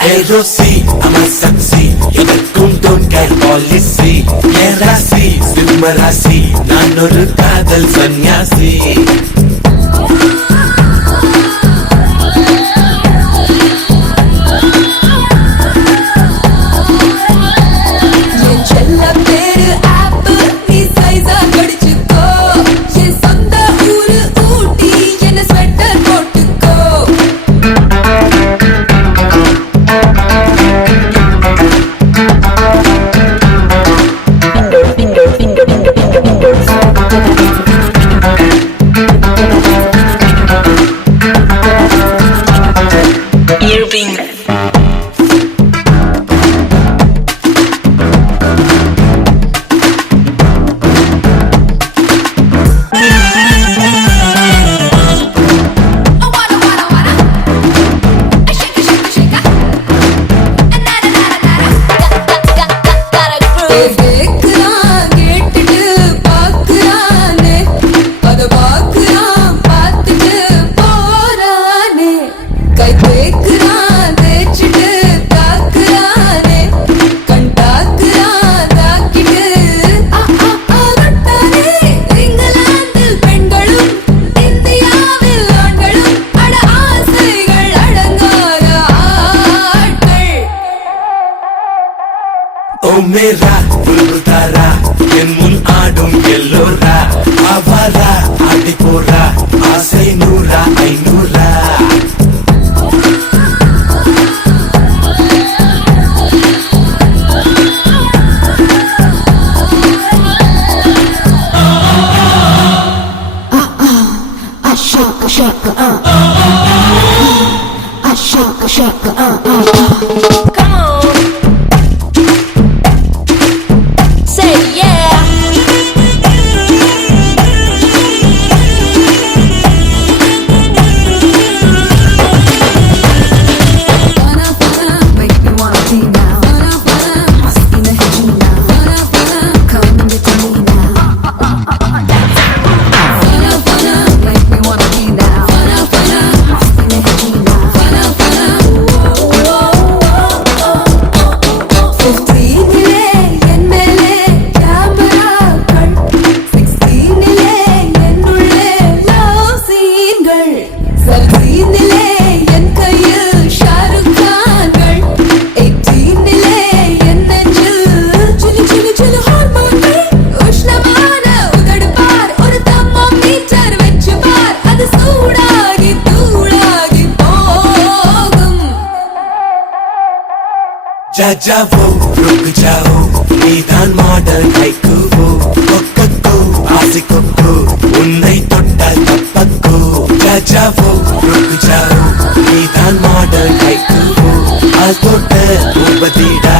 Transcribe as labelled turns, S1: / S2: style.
S1: Pero sí, ama எனக்கு குண்டோன்கள் policy என் ராசி சிம்ம ராசி நான் ஒரு காதல் சன்னியாசி மேரா புல்தாரா என் முன் ஆடும் எல்லோரா அவாரா ஆடி போரா ஆசை நூறா ஐநூறா
S2: Shaka, shaka, uh, uh, uh, uh, uh, shaka, shaka, uh, uh, uh.
S1: ஜாவோ ருக்கு ஜாவோ நீதான் மாடல் கைக்கு கொக்கோ ஆசை கொக்கோ உன்னை தொட்டால் தப்பக்கோ ஜாவோ காமிச்சா நீ தான் மாடல் கைக்கு அது தொட்டு உபதிடா